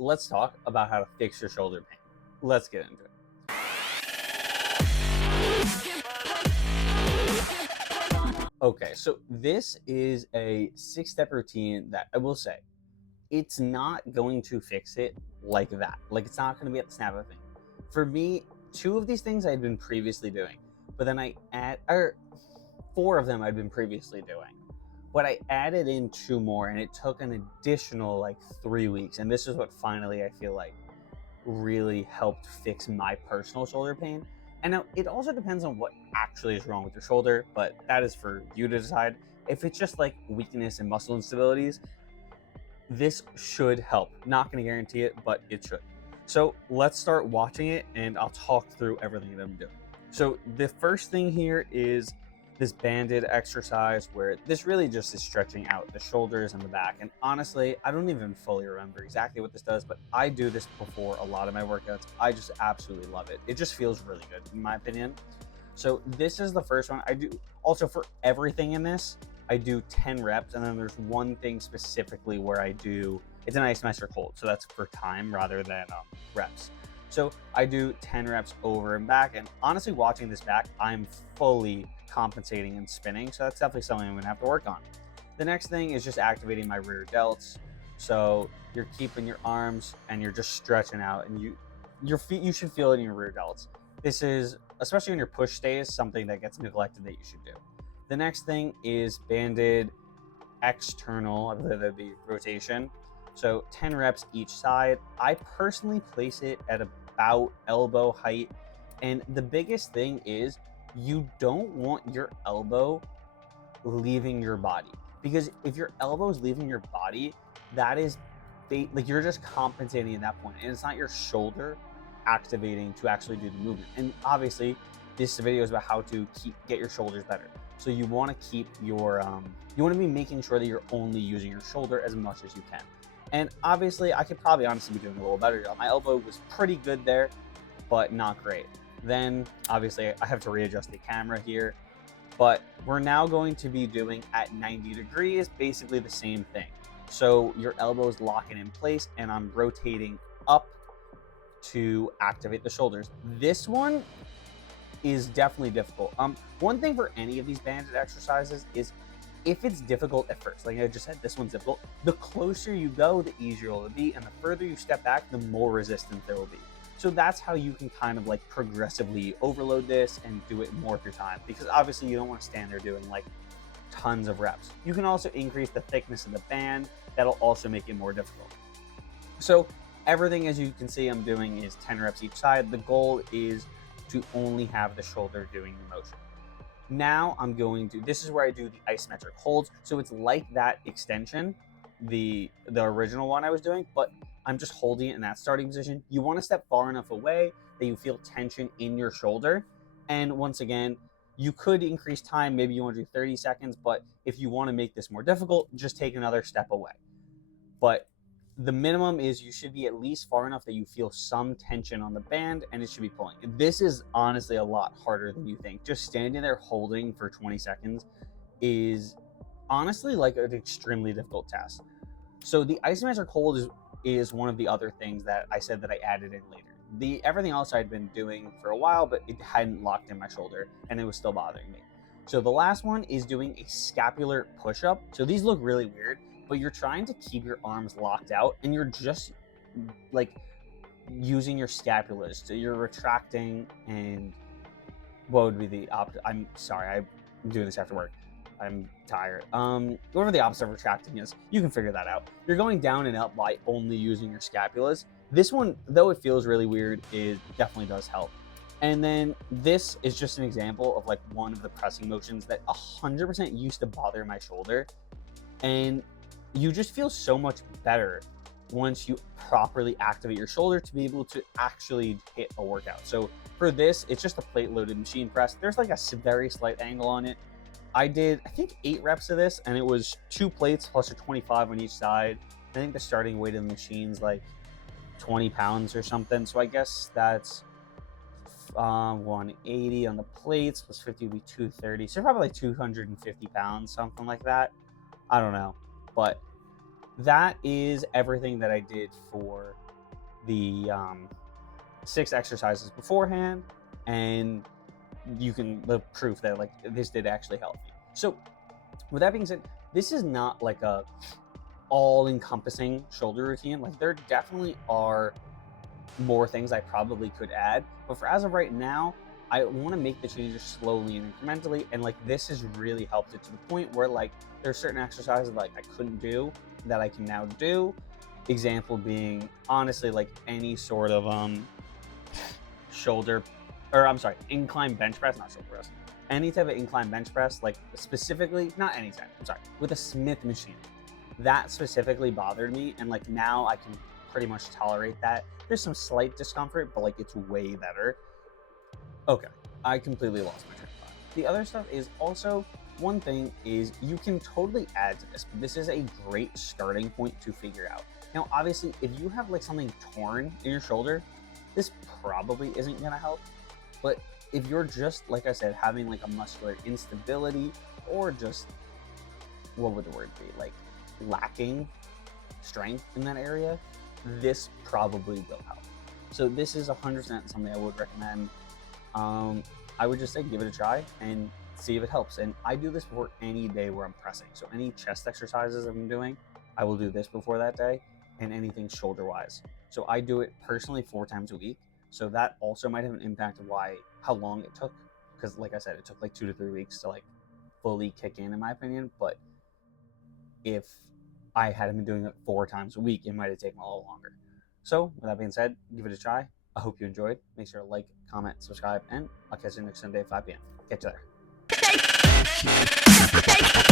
let's talk about how to fix your shoulder pain. Let's get into it. Okay, so this is a 6-step routine that I will say, it's not going to fix it like that. Like, it's not going to be at the snap of a finger. For me, 2 of these things I'd been previously doing, but then 4 of them I'd been previously doing. But I added in 2 more, and it took an additional like 3 weeks. And this is what finally I feel like really helped fix my personal shoulder pain. And now it also depends on what actually is wrong with your shoulder, but that is for you to decide. If it's just like weakness and muscle instabilities, this should help. Not going to guarantee it, but it should. So let's start watching it, and I'll talk through everything that I'm doing. So the first thing here is this banded exercise, where this really just is stretching out the shoulders and the back. And honestly, I don't even fully remember exactly what this does, but I do this before a lot of my workouts. I just absolutely love it. It just feels really good, in my opinion. So this is the first one I do. Also, for everything in this, I do 10 reps, and then there's one thing specifically where I do, it's an isometric hold, so that's for time rather than reps. So I do 10 reps over and back, and honestly, watching this back, I'm fully compensating and spinning, so that's definitely something I'm gonna have to work on. The next thing is just activating my rear delts. So you're keeping your arms and you're just stretching out, and your feet, you should feel it in your rear delts. This is, especially when your push stays, something that gets neglected that you should do. The next thing is banded external, I believe that'd be rotation. So 10 reps each side. I personally place it at about elbow height. And the biggest thing is you don't want your elbow leaving your body, because if your elbow is leaving your body, that is like you're just compensating at that point, and it's not your shoulder activating to actually do the movement. And obviously this video is about how to get your shoulders better. So you want to keep your you want to be making sure that you're only using your shoulder as much as you can. And obviously I could probably honestly be doing a little better. My elbow was pretty good there, but not great. Then obviously I have to readjust the camera here, but we're now going to be doing at 90 degrees, basically the same thing. So your elbow is locking in place, and I'm rotating up to activate the shoulders. This one is definitely difficult. One thing for any of these banded exercises is, if it's difficult at first, like I just said, this one's difficult, the closer you go, the easier it'll be, and the further you step back, the more resistance there will be. So that's how you can kind of like progressively overload this and do it more of your time, because obviously you don't want to stand there doing like tons of reps. You can also increase the thickness of the band. That'll also make it more difficult. So everything, as you can see, I'm doing is 10 reps each side. The goal is to only have the shoulder doing the motion. Now I'm going to, this is where I do the isometric holds. So it's like that extension, the original one I was doing, but I'm just holding it in that starting position. You want to step far enough away that you feel tension in your shoulder. And once again, you could increase time. Maybe you want to do 30 seconds, but if you want to make this more difficult, just take another step away. But the minimum is you should be at least far enough that you feel some tension on the band, and it should be pulling. This is honestly a lot harder than you think. Just standing there holding for 20 seconds is honestly like an extremely difficult task. So the isometric hold is one of the other things that I said that I added in later. Everything else I'd been doing for a while, but it hadn't locked in my shoulder, and it was still bothering me. So the last one is doing a scapular push-up. So these look really weird, but you're trying to keep your arms locked out, and you're just like using your scapulas. So you're retracting, and what would be the opposite? I'm sorry, I'm doing this after work. I'm tired. Whatever the opposite of retracting is, you can figure that out. You're going down and up by only using your scapulas. This one, though it feels really weird, it definitely does help. And then this is just an example of like one of the pressing motions that 100% used to bother my shoulder. And you just feel so much better once you properly activate your shoulder to be able to actually hit a workout. So for this, it's just a plate loaded machine press. There's like a very slight angle on it. I did, I think 8 reps of this, and it was 2 plates plus a 25 on each side. I think the starting weight of the machine's like 20 pounds or something. So I guess that's 180 on the plates plus 50 would be 230. So probably like 250 pounds, something like that. I don't know. But that is everything that I did for the 6 exercises beforehand, and you can the proof that like this did actually help me. So with that being said, this is not like a all-encompassing shoulder routine. Like there definitely are more things I probably could add, but for as of right now, I want to make the changes slowly and incrementally, and like this has really helped it to the point where like there's certain exercises like I couldn't do that I can now do. Example being honestly like any sort of shoulder, or I'm sorry, incline bench press, not shoulder press. Any type of incline bench press, like specifically, not any type, I'm sorry, with a Smith machine. That specifically bothered me, and like now I can pretty much tolerate that. There's some slight discomfort, but like it's way better. Okay, I completely lost my train of thought. The other stuff is also, one thing is you can totally add to this, but this is a great starting point to figure out. Now, obviously, if you have like something torn in your shoulder, this probably isn't gonna help. But if you're just, like I said, having like a muscular instability, or just, what would the word be? Like lacking strength in that area, this probably will help. So this is 100% something I would recommend. I would just say give it a try and see if it helps. And I do this before any day where I'm pressing. So any chest exercises I'm doing, I will do this before that day, and anything shoulder wise. So I do it personally 4 times a week. So that also might have an impact of how long it took. Because like I said, it took like 2 to 3 weeks to like fully kick in my opinion. But if I hadn't been doing it 4 times a week, it might have taken a little longer. So with that being said, give it a try. I hope you enjoyed. Make sure to like, comment, subscribe, and I'll catch you next Sunday at 5 p.m. Catch you there.